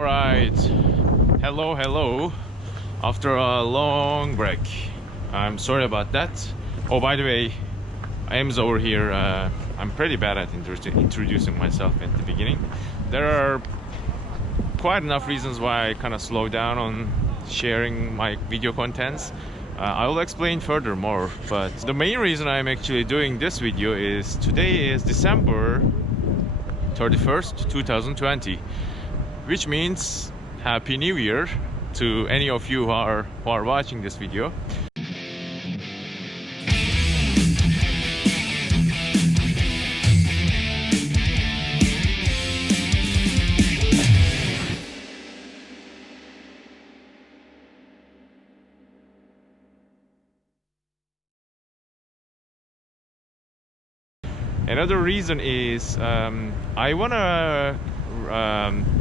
Alright, hello. After a long break, I'm sorry about that. Oh, by the way, Aim's over here. I'm pretty bad at introducing myself at the beginning. There are quite enough reasons why I kind of slow down on sharing my video contents. I will explain furthermore, but the main reason I'm actually doing this video is today is December 31st, 2020. Which means Happy New Year to any of you who are watching this video. Another reason is I wanna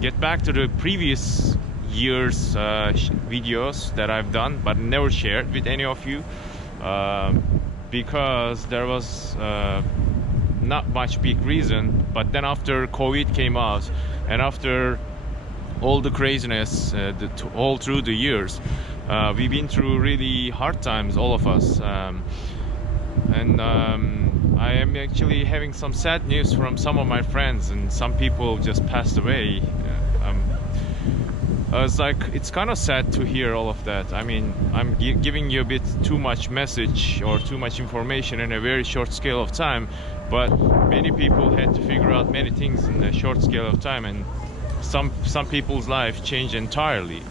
get back to the previous year's videos that I've done but never shared with any of you, because there was not much big reason. But then after COVID came out and after all the craziness all through the years, we've been through really hard times, all of us, and I am actually having some sad news from some of my friends, and some people just passed away. It's kind of sad to hear all of that. I mean, I'm giving you a bit too much message or too much information in a very short scale of time, but many people had to figure out many things in a short scale of time, and some people's life changed entirely,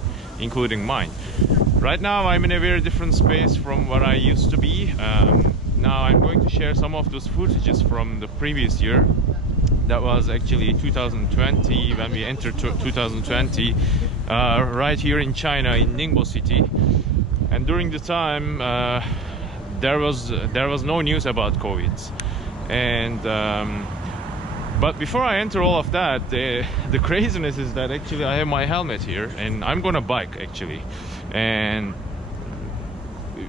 including mine. Right now I'm in a very different space from what I used to be. Now I'm going to share some of those footages from the previous year. That was actually 2020, when we entered 2020, right here in China, in Ningbo city. And during the time, there was no news about COVID. And but before I enter all of that, the craziness is that actually I have my helmet here, and I'm gonna bike actually. And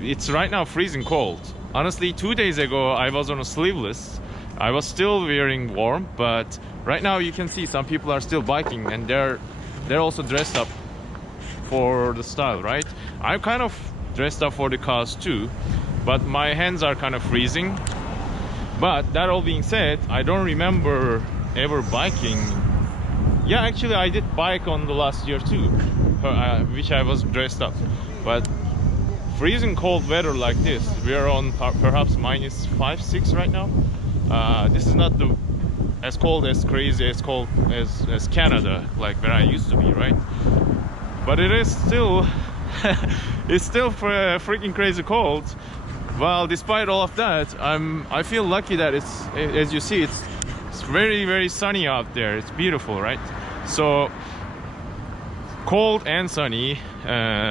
it's right now freezing cold. Honestly, 2 days ago I was on a sleeveless. I was still wearing warm, but right now you can see some people are still biking, and they're also dressed up for the style, right? I'm kind of dressed up for the cause too, but my hands are kind of freezing. But that all being said, I don't remember ever biking. Yeah, actually I did bike on the last year too, which I was dressed up. But freezing cold weather like this, we are on perhaps minus 5, 6 right now. This is not as cold, as crazy, as cold as Canada, like where I used to be, right? But it is still it's still freaking crazy cold. Well, despite all of that, I feel lucky that it's, as you see, it's very, very sunny out there. It's beautiful, right? So cold and sunny,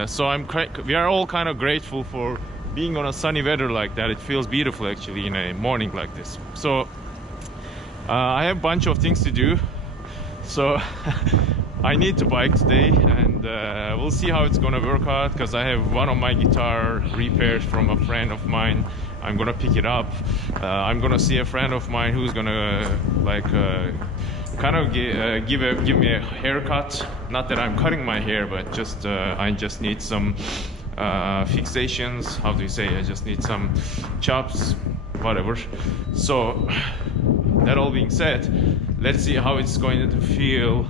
so we are all kind of grateful for being on a sunny weather like that. It feels beautiful actually in a morning like this. So I have a bunch of things to do, so I need to bike today, and we'll see how it's gonna work out, because I have one of my guitar repaired from a friend of mine. I'm gonna pick it up. I'm gonna see a friend of mine who's gonna kind of give me a haircut. Not that I'm cutting my hair, but just I just need some fixations. How do you say? I just need some chops, whatever. So that all being said, let's see how it's going to feel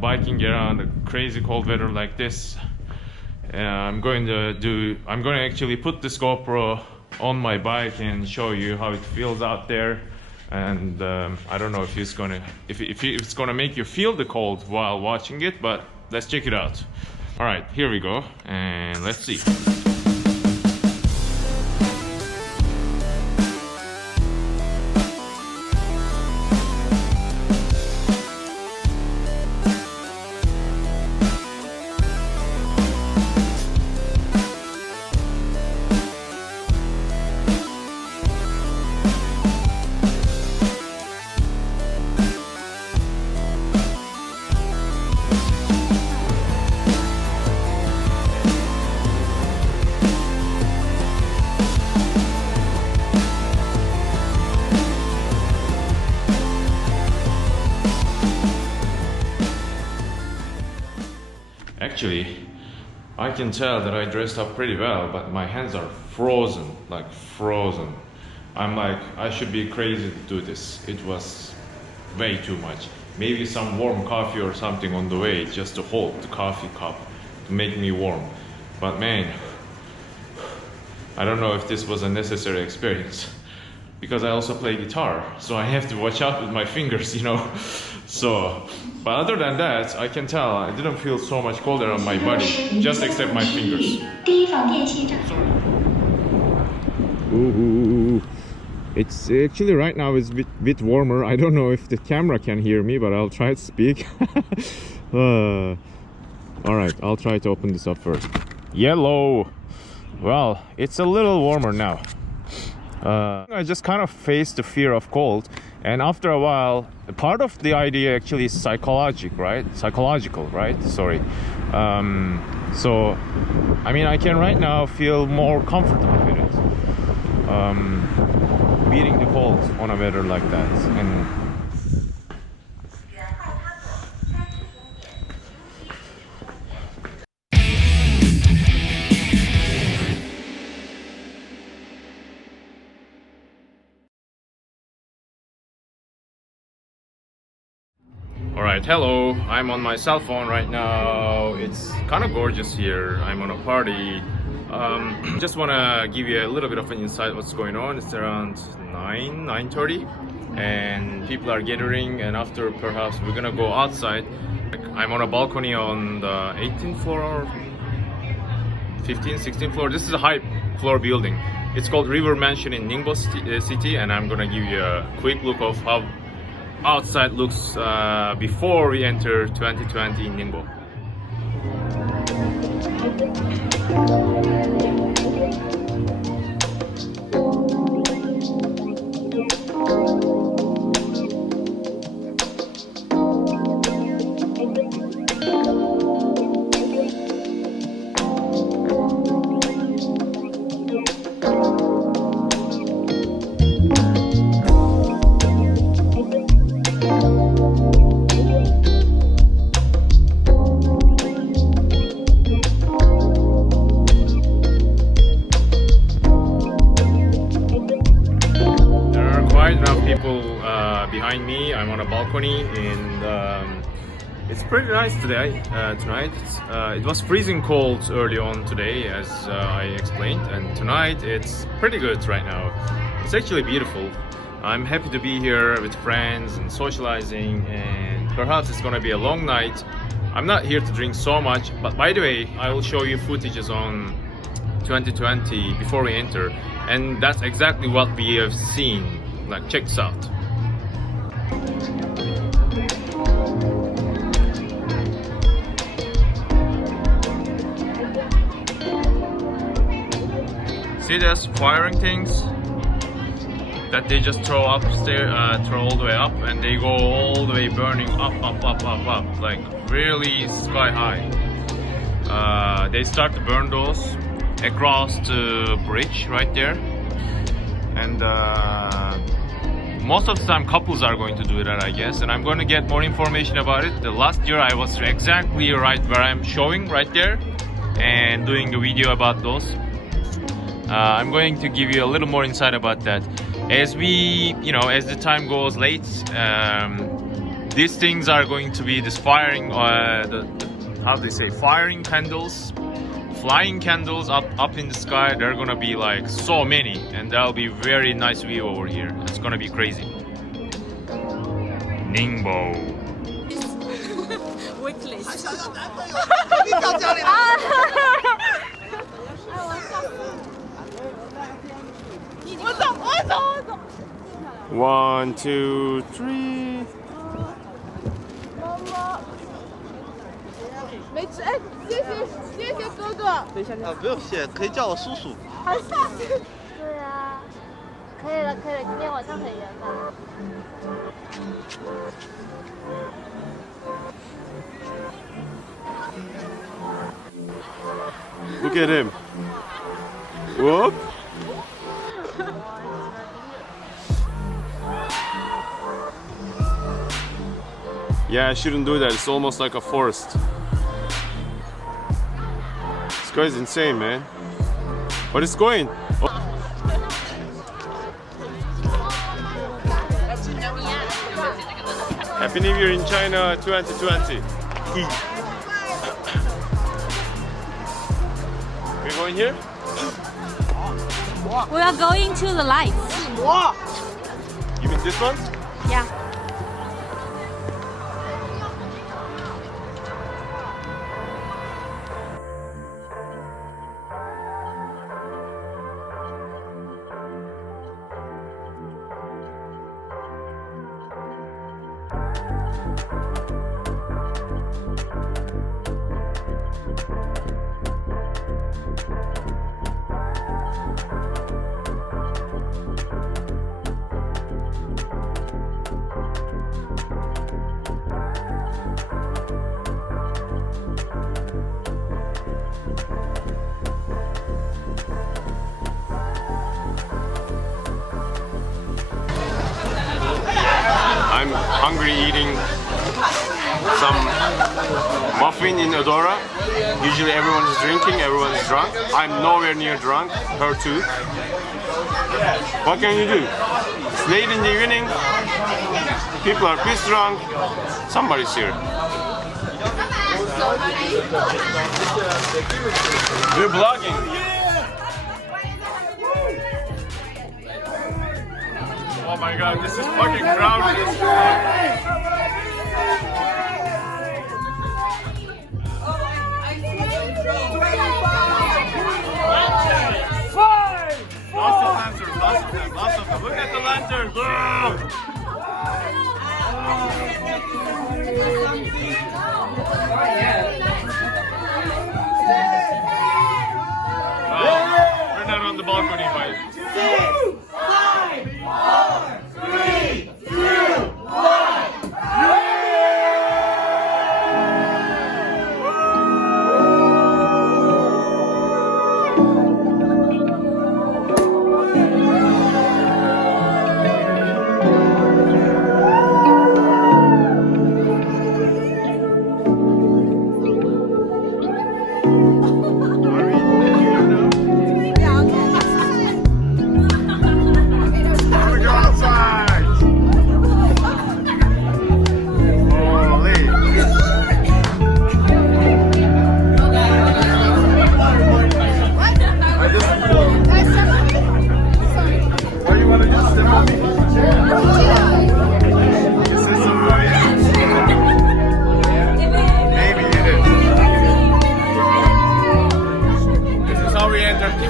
biking around a crazy cold weather like this. I'm going to actually put this GoPro on my bike and show you how it feels out there. And I don't know if it's gonna make you feel the cold while watching it, but let's check it out. All right, here we go, and let's see. Actually, I can tell that I dressed up pretty well, but my hands are frozen, like frozen. I'm like, I should be crazy to do this. It was way too much. Maybe some warm coffee or something on the way just to hold the coffee cup to make me warm. But man, I don't know if this was a necessary experience, because I also play guitar, so I have to watch out with my fingers, you know. So, but other than that, I can tell I didn't feel so much colder on my body, just except my fingers. Ooh, it's actually right now it's a bit warmer. I don't know if the camera can hear me, but I'll try to speak. All right, I'll try to open this up first. Yellow. Well, it's a little warmer now. I just kind of faced the fear of cold, and after a while, part of the idea actually is psychological, right? Sorry. So, I mean, I can right now feel more comfortable with it. Beating the cold on a weather like that. And Alright, hello, I'm on my cell phone right now. It's kind of gorgeous here. I'm on a party. Just want to give you a little bit of an insight what's going on. It's around 9:30 and people are gathering, and after perhaps we're gonna go outside. I'm on a balcony on the 18th floor or 15th, 16th floor. This is a high floor building. It's called River Mansion in Ningbo city, and I'm gonna give you a quick look of how outside looks before we enter 2020 in Ningbo. Behind me, I'm on a balcony, and it's pretty nice today. Tonight, it was freezing cold early on today, as I explained, and tonight it's pretty good right now. It's actually beautiful. I'm happy to be here with friends and socializing, and perhaps it's gonna be a long night. I'm not here to drink so much, but by the way, I will show you footages on 2020 before we enter, and that's exactly what we have seen. Like, check this out. See those firing things that they just throw upstairs, throw all the way up, and they go all the way burning up, like really sky high. They start to burn those across the bridge right there, and most of the time couples are going to do that, I guess, and I'm going to get more information about it. The last year I was exactly right where I'm showing right there and doing a video about those. I'm going to give you a little more insight about that. As we, as the time goes late, these things are going to be this firing, how do they say, firing candles, flying candles up in the sky. They're gonna be like so many, and that'll be very nice view over here. It's gonna be crazy. Ningbo. One, two, three. 没吃，哎，谢谢哥哥。啊，不用谢，可以叫我叔叔。还是对啊，可以了，今天晚上很圆满。Look at him. Whoop. Yeah, I shouldn't do that. It's almost like a forest. guy's insane, man. But it's going. Oh. Happy New Year in China 2020. We're going here? We are going to the lights. You mean this one? Yeah. I'm hungry eating some muffin in Odora. Usually everyone is drinking, everyone is drunk. I'm nowhere near drunk, her too. What can you do? It's late in the evening, people are pissed drunk, somebody's here. We're vlogging. Oh my god, this is fucking crowded as fuck. Lots of them. Look at the lanterns. We're not on the balcony, but 6, 5, 4, 3, 2, 1.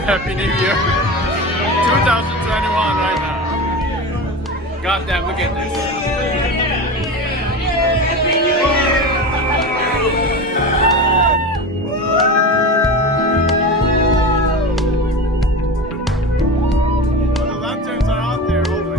Happy New Year 2021 right now. God damn, look at this. The lanterns are out there all the way.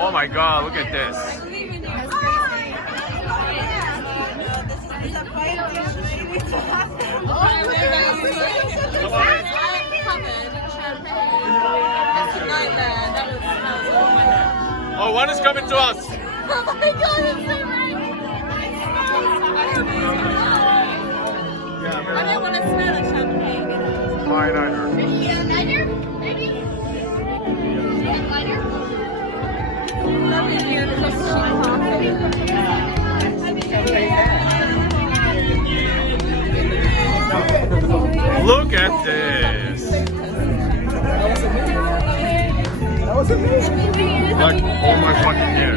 Oh my god, look at this. Oh, one is coming to us. Oh my god, it's so right. I don't want to smell like champagne. Mine either. Maybe a lighter? Maybe? A lighter? Lovely view of the Look at this. Like all my fucking hair.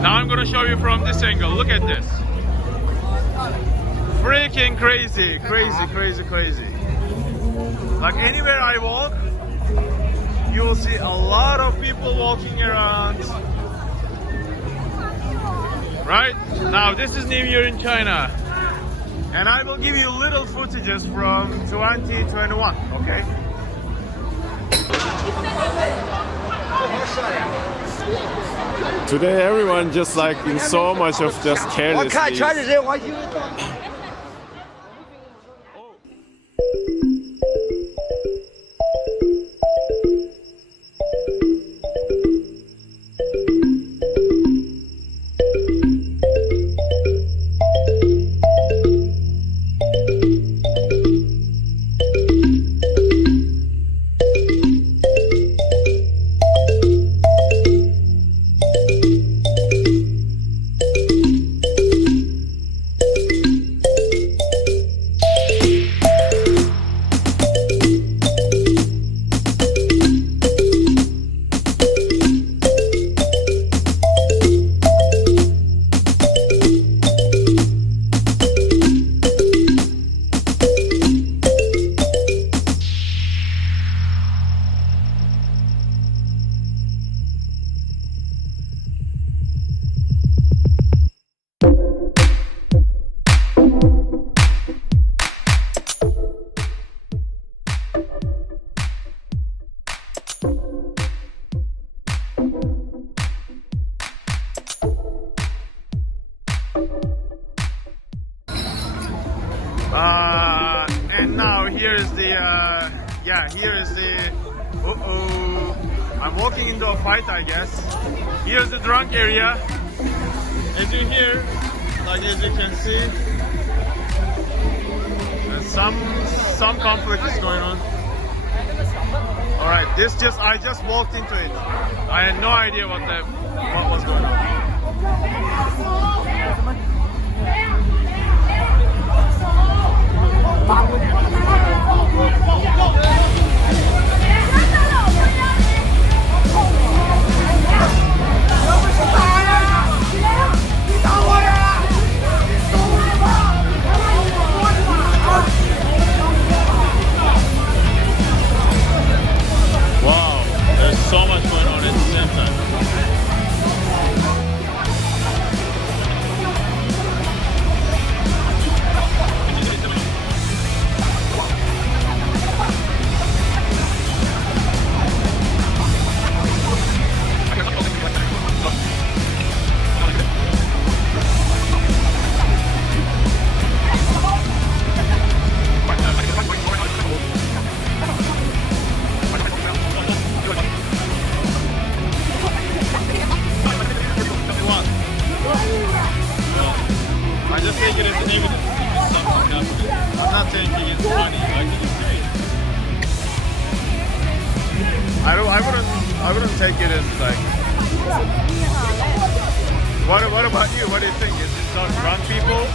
Now I'm gonna show you from this angle. Look at this. Freaking crazy, crazy, crazy, crazy. Like anywhere I walk, you will see a lot of people walking around. Right? Now this is New Year in China. And I will give you little footages from 2021, okay? Today everyone just like in so much of just carelessness. And now here is the, here is the, I'm walking into a fight, I guess. Here's the drunk area. As you hear, like as you can see, some conflict is going on. All right, I just walked into it. I had no idea what was going on. Wow, there's so much going on at the same time. I wouldn't take it as like. What about you? What do you think? Is it not drunk people?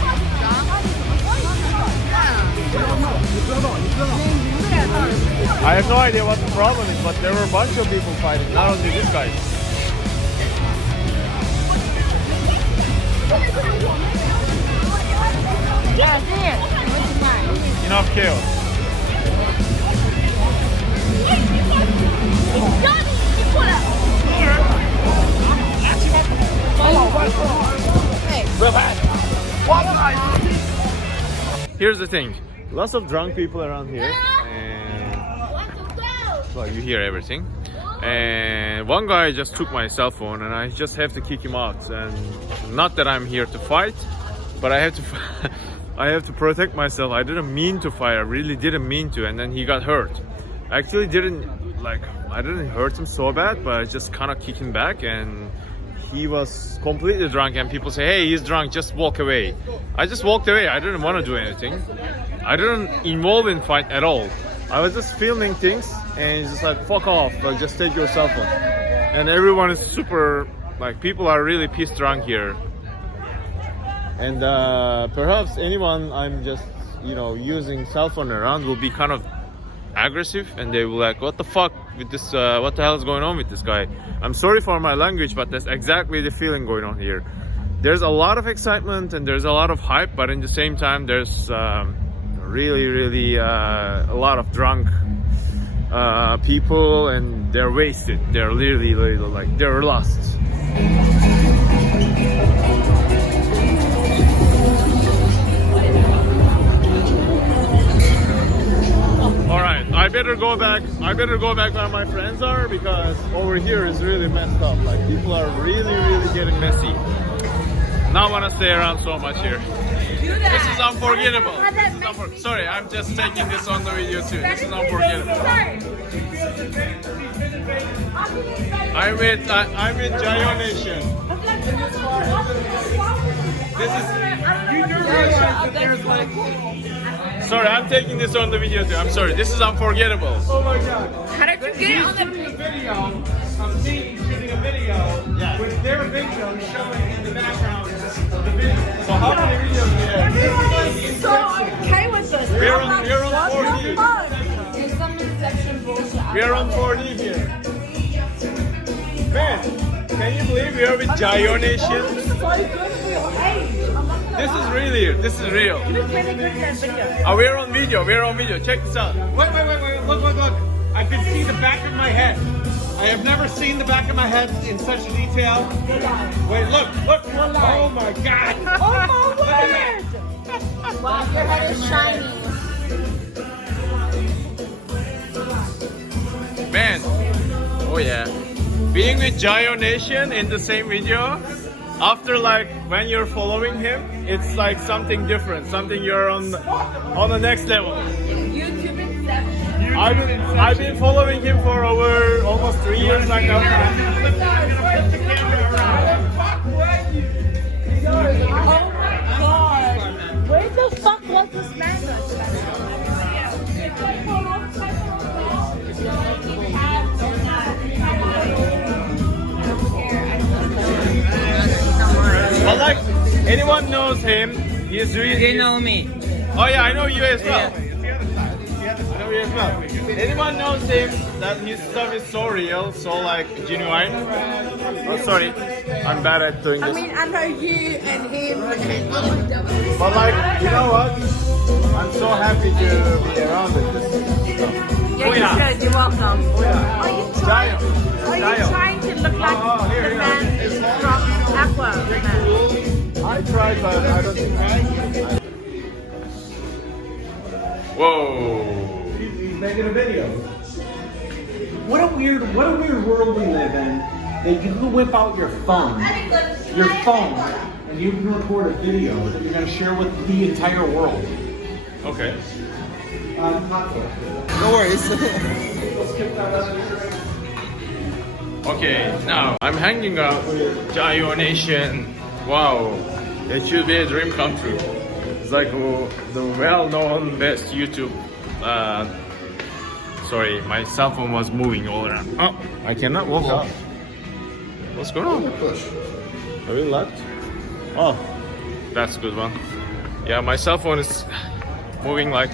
I have no idea what the problem is, but there were a bunch of people fighting, not only this guy. Enough chaos. Here's the thing, lots of drunk people around here, and well, you hear everything. And one guy just took my cell phone, and I just have to kick him out. And not that I'm here to fight, but I have to I have to protect myself. I didn't mean to fight, I really didn't mean to, and then he got hurt. I actually didn't I didn't hurt him so bad, but I just kind of kicked him back, and he was completely drunk, and people say, hey, he's drunk, just walk away. I just walked away. I didn't want to do anything. I didn't involve in fight at all. I was just filming things, and he's just like, fuck off, like, just take your cell phone. And everyone is super, like, people are really pissed drunk here. And perhaps anyone I'm just, using cell phone around will be kind of aggressive, and they will like, what the fuck with this, what the hell is going on with this guy? I'm sorry for my language, but that's exactly the feeling going on here. There's a lot of excitement and there's a lot of hype, but in the same time there's really a lot of drunk people, and they're wasted. They're literally like, they're lost. Alright, I better go back where my friends are, because over here is really messed up. Like, people are really getting messy. Not wanna stay around so much here. This is unforgettable. Sorry, I'm just taking this on the video too. This is unforgettable. I'm with JaYoe Nation. This is. Sorry, I'm taking this on the video too. I'm sorry. This is unforgettable. Oh my god. How did you get it on the video of me shooting a video with their video showing in the background of the video. So how many videos do we have? Everyone's so okay with this. We're on 4D. There's some Inception bullshit. We're on 4D here. Man, can you believe we are with JaYoe Nation? So good for your age. This is real. You look really good in that video. We're on video. Check this out. Wait. Look. I can see the back of my head. I have never seen the back of my head in such detail. Wait, look. Oh my god. Oh my word. Wow, your head is shiny. Man, oh yeah. Being with JaYoe Nation in the same video, after like when you're following him, it's like something different, something you're on the next level. YouTube Inception. I've been following him for over almost 3 years like now. Oh my god. Where the fuck was this man? But like, anyone knows him, he's really... They know me. Oh yeah, I know you as well. Yeah. I know you as well. Anyone knows him, that his stuff is so real, so like genuine. Oh sorry, I'm bad at doing this. I mean, I know you and him and But like, you know what? I'm so happy to be around with this stuff. yeah, you should. You're welcome. Are you trying to look like the man from Aqua? I tried, but I don't think I can. Whoa. He's making a video. What a weird world we live in. That you can whip out your phone, and you can record a video that you're going to share with the entire world. Okay. No worries. Okay, now I'm hanging out with JaYoe Nation. Wow, it should be a dream come true. It's like the well-known best YouTube Sorry, my cell phone was moving all around. Oh, I cannot walk out. What's going on? Push. Are we left? Oh, that's a good one. Yeah, my cell phone is moving like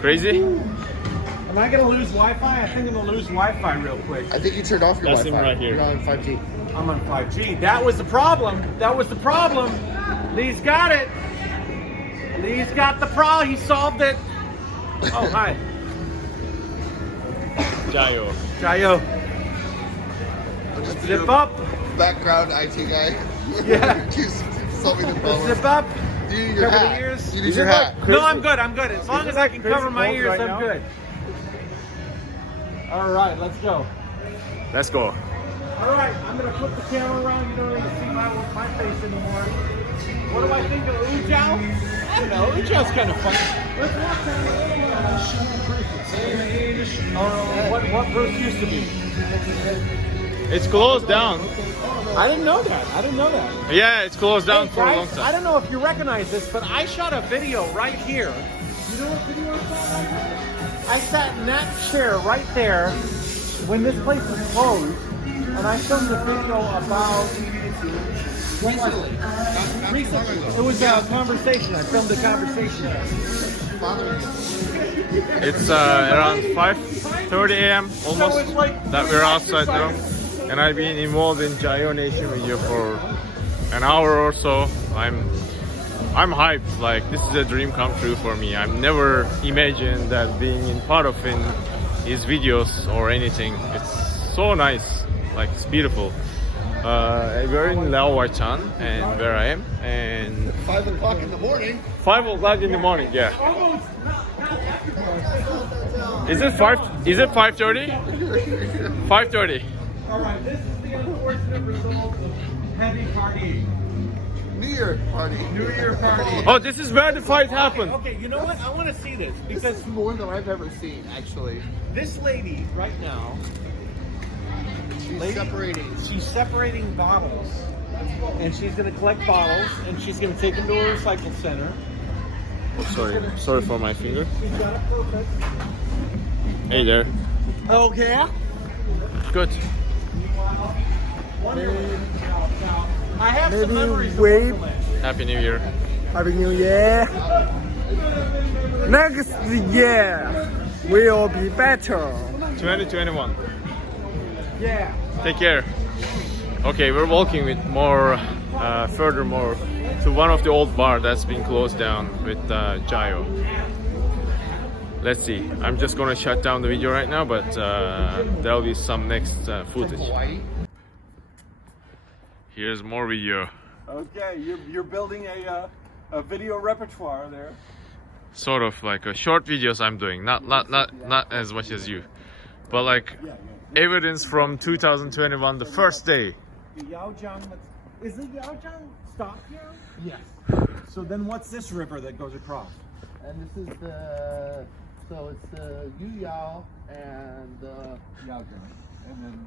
crazy. Am I gonna lose Wi-Fi? I think I'm gonna lose Wi-Fi real quick. I think you turned off your That's him Wi-Fi. right here. You're on 5G. I'm on 5G. That was the problem. That was the problem. Lee's got it. Lee's got the problem. He solved it. Oh, hi. JaYoe. JaYoe. Zip up. Background IT guy. Yeah. Keeps solving the problem. Zip up. Do you need your Cover hat? the ears. Do you need your hat? No, I'm good. I'm good. As long as I can cover my ears, right I'm now? good. All right, let's go. Let's go. All right, I'm gonna flip the camera around. You don't even see my face anymore. What do I think of Ujao? I don't know. Ujao's kind of funny. Let's walk down the little what Bruce used to be. It's closed down. I didn't know that. I didn't know that. Yeah, it's closed down Hey, for a long guys, I time. don't know if you recognize this, but I shot a video right here. You know what video I shot right here? I sat in that chair right there when this place was closed, and I filmed a video about recently. It was a conversation. I filmed a conversation. It's around 5:30 a.m. almost So it's like that we're outside now, and I've been involved in JaYoe Nation video for an hour or so. I'm hyped. Like, this is a dream come true for me. I've never imagined that being in part of his videos or anything. It's so nice. Like, it's beautiful. We're in Lao Waitan, and where I am, and 5 o'clock in the morning. 5 o'clock in the morning. Yeah. Is it 5? Is it 5:30? 5:30. All right, this is the unfortunate result of heavy partying. New Year party. New Year party. Oh, this is where the fight happened. Okay, you know what? I want to see this This because is more than I've ever seen, actually. this lady right now, She's separating bottles, and she's going to collect bottles, and she's going to take them to a recycle center. Oh, sorry for my finger. She's got a purpose. Hey there. Okay. Good. Now, I have some memories of wave. Wonderland. Happy New Year. Happy New Year. Next year will be better. 2021. Yeah. Take care. Okay, we're walking with more, furthermore, to one of the old bar that's been closed down with JaYoe. Let's see. I'm just gonna shut down the video right now, but there'll be some next footage. Here's more video. Okay, you're building a video repertoire there. Sort of like short videos I'm doing, not as much as you, but like evidence from 2021, the first day. Is the Yaojang stop here? Yes. So then what's this river that goes across? And this is the, so it's the Yuyao and the Yaojang. And then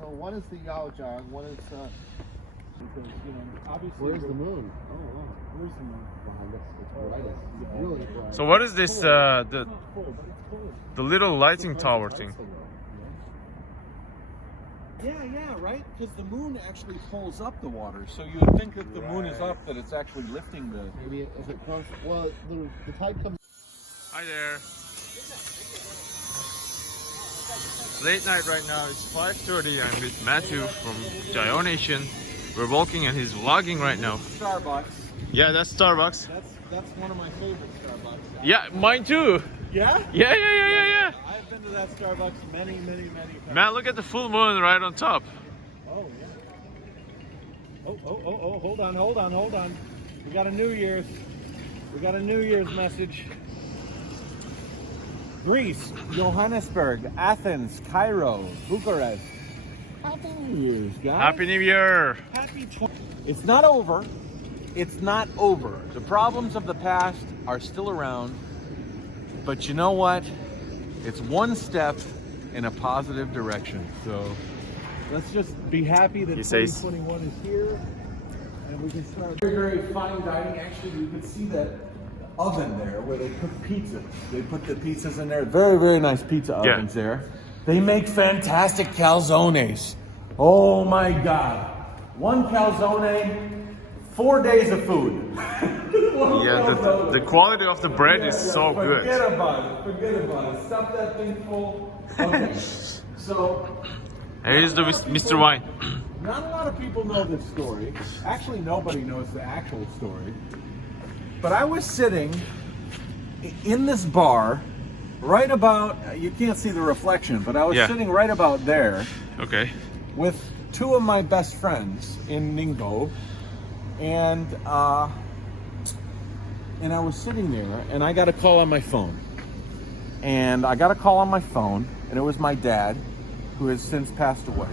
so one is the Yaojang, one is because, you know, obviously where's the moon? Oh, wow. Where's the moon? Behind us. It's brightest. It's really bright. So what is this? The Full, but it's cold. the little lighting tower thing. Yeah, right? Because the moon actually pulls up the water. So you would think that the moon is up, that it's actually lifting the... Maybe if it comes, well, the tide comes. Hi there. Late night right now. It's 5:30. I'm with Matthew from JaYoe Nation. We're walking and he's vlogging right now. Starbucks. Yeah, that's Starbucks. That's one of my favorite Starbucks. Yeah, mine too. Yeah? Yeah. I've been to that Starbucks many times. Man, look at the full moon right on top. Oh, yeah. Oh, hold on. We got a New Year's message. Greece, Johannesburg, Athens, Cairo, Bucharest. Happy New Year's, guys. Happy New Year. Happy It's not over. It's not over. The problems of the past are still around. But you know what? It's one step in a positive direction. So let's just be happy that He says- 2021 is here and we can start very fine dining. Actually, you can see that oven there where they cook pizzas. They put the pizzas in there. Very, very nice pizza ovens there. They make fantastic calzones. Oh my God. One calzone, 4 days of food. The quality of the bread is so good. Forget about it. Stuff that thing full. Okay. So, here's the Mr. Wine. not a lot of people know this story. Actually, nobody knows the actual story. But I was sitting in this bar, right about, you can't see the reflection, but I was sitting right about there. Okay. With two of my best friends in Ningbo, and I was sitting there, and I got a call on my phone. And it was my dad, who has since passed away.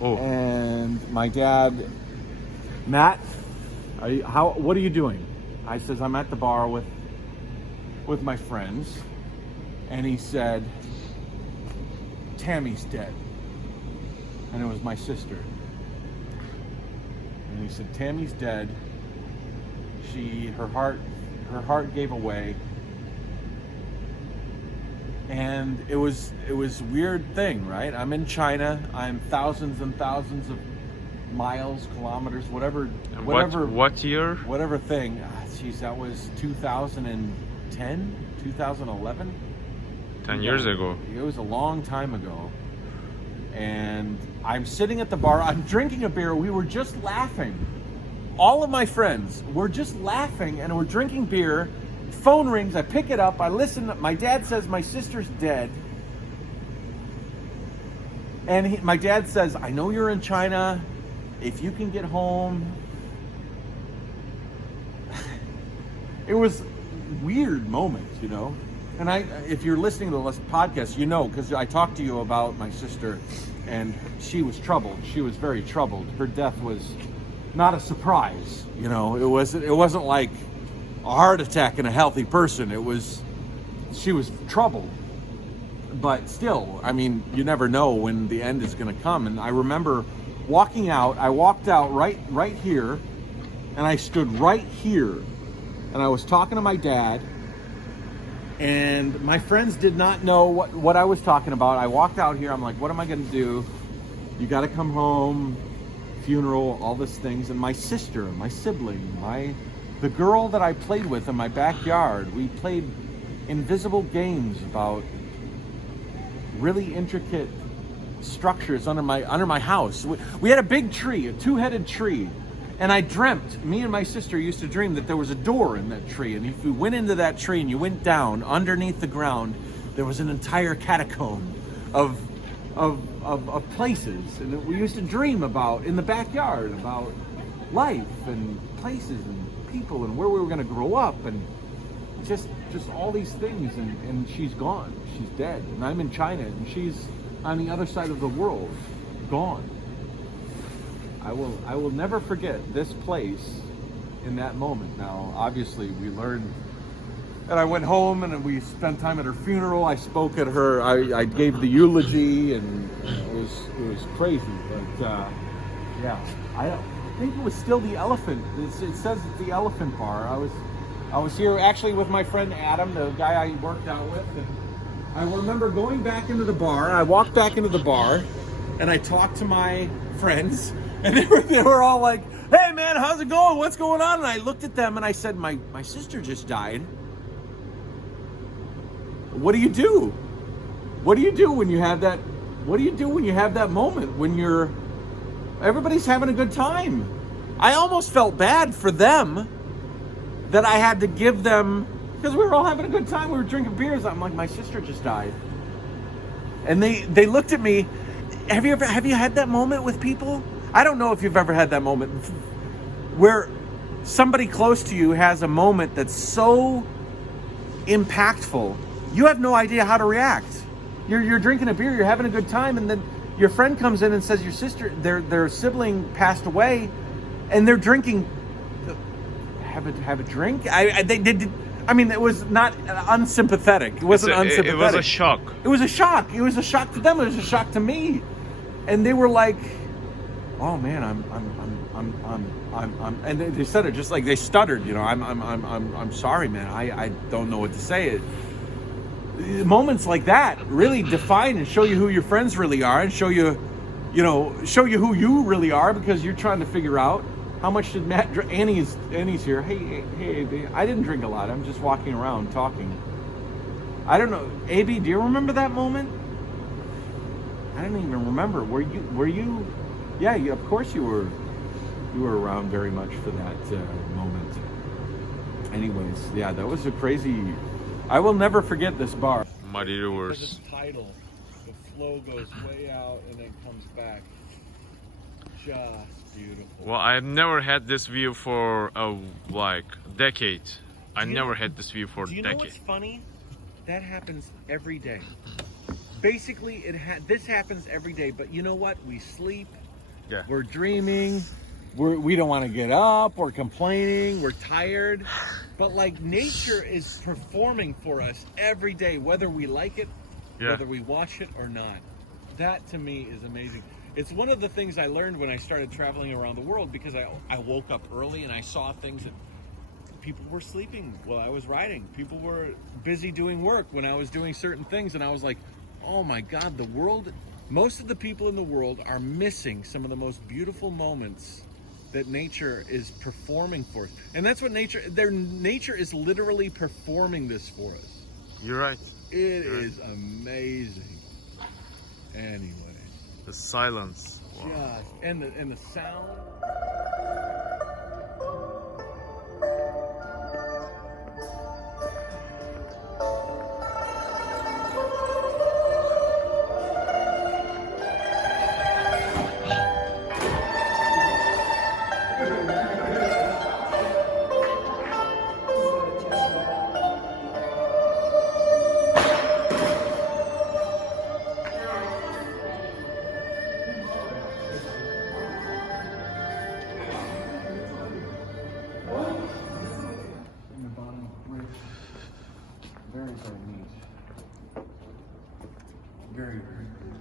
Oh. And my dad, Matt, what are you doing? I says, I'm at the bar with my friends. And he said, Tammy's dead. And it was my sister. And he said, Tammy's dead. Her heart gave away. And it was a weird thing, right? I'm in China. I'm thousands and thousands of miles, kilometers, whatever. What year? Whatever thing. Geez, that was 2010, 2011. 10 years ago. It was a long time ago. And I'm sitting at the bar. I'm drinking a beer. We were just laughing. All of my friends were just laughing, and we're drinking beer. Phone rings. I pick it up. I listen. My dad says my sister's dead. And my dad says, I know you're in China. If you can get home. It was a weird moment, you know. And if you're listening to this podcast, you know, because I talked to you about my sister, and she was troubled. She was very troubled. Her death was not a surprise, you know. It wasn't like a heart attack in a healthy person. She was troubled. But still, I mean, you never know when the end is going to come. And I remember walking out. I walked out right here, and I stood right here, and I was talking to my dad. And my friends did not know what I was talking about. I walked out here. I'm like, what am I going to do? You got to come home, funeral, all these things. And my sister, my sibling, the girl that I played with in my backyard, we played invisible games about really intricate structures under my house. We had a big tree, a two-headed tree. And I dreamt, me and my sister used to dream that there was a door in that tree. And if you went into that tree and you went down underneath the ground, there was an entire catacomb of places. And we used to dream about, in the backyard, about life and places and people and where we were going to grow up. And just all these things. And she's gone. She's dead. And I'm in China and she's on the other side of the world, gone. I will never forget this place in that moment. Now, obviously, we learned, and I went home and we spent time at her funeral. I spoke at her. I gave the eulogy, and it was crazy. But yeah, I think it was still the Elephant. It says it's the Elephant Bar. I was here actually with my friend Adam, the guy I worked out with, and I remember going back into the bar. I walked back into the bar, and I talked to my friends. And they were all like, hey man, how's it going? What's going on? And I looked at them and I said, my sister just died. What do you do? What do you do when you have that? What do you do when you have that moment when everybody's having a good time? I almost felt bad for them that I had to give them, because we were all having a good time. We were drinking beers. I'm like, my sister just died. And they looked at me. Have you had that moment with people? I don't know if you've ever had that moment where somebody close to you has a moment that's so impactful, you have no idea how to react. You're drinking a beer, you're having a good time, and then your friend comes in and says your sister, their sibling passed away, and they're drinking. Have a drink? They did. I mean, it was not unsympathetic. It wasn't unsympathetic. It was a shock. It was a shock. It was a shock to them. It was a shock to me, and they were like, oh man, and they said it just like they stuttered, you know, I'm sorry, man, I don't know what to say. Moments like that really define and show you who your friends really are, and show you who you really are, because you're trying to figure out how much did Matt drink. Annie's here. Hey, AB, I didn't drink a lot. I'm just walking around talking. I don't know, AB, do you remember that moment? I don't even remember. Were you? Yeah, of course you were. You were around very much for that moment. Anyways, yeah, that was a crazy. I will never forget this bar. Muddy Rivers. It's tidal. The flow goes way out and then comes back. Just beautiful. Well, I've never had this view for like decade. I never had this view for a decade. decade. You know what's funny? That happens every day. Basically, this happens every day. But you know what? We sleep. Yeah. We're dreaming. We don't want to get up. We're complaining. We're tired. But like, nature is performing for us every day, whether we like it, whether we watch it or not. That to me is amazing. It's one of the things I learned when I started traveling around the world, because I woke up early and I saw things that people were sleeping while I was riding. People were busy doing work when I was doing certain things, and I was like, oh my God, the world, most of the people in the world are missing some of the most beautiful moments that nature is performing for us. And that's what nature is literally performing this for us. You're right. It is amazing. Anyway. The silence. Wow. Just, and the sound. Very, very neat. Very, very neat.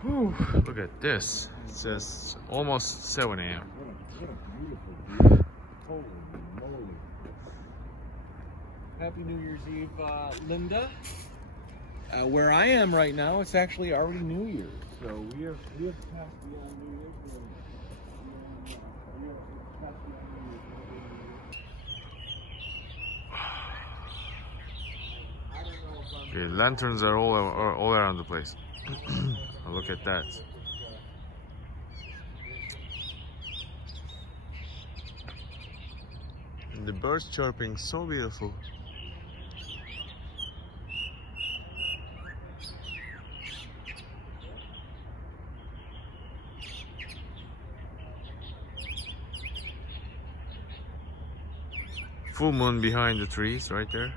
Whew, look at this. It says almost 7 a.m. What a beautiful view. Holy moly. Happy New Year's Eve, Linda. Where I am right now, it's actually already New Year's. So we have passed beyond New Year's. The lanterns are all around the place. Look at that. And the birds chirping, so beautiful. Full moon behind the trees right there.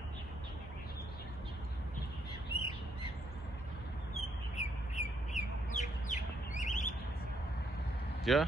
Yeah.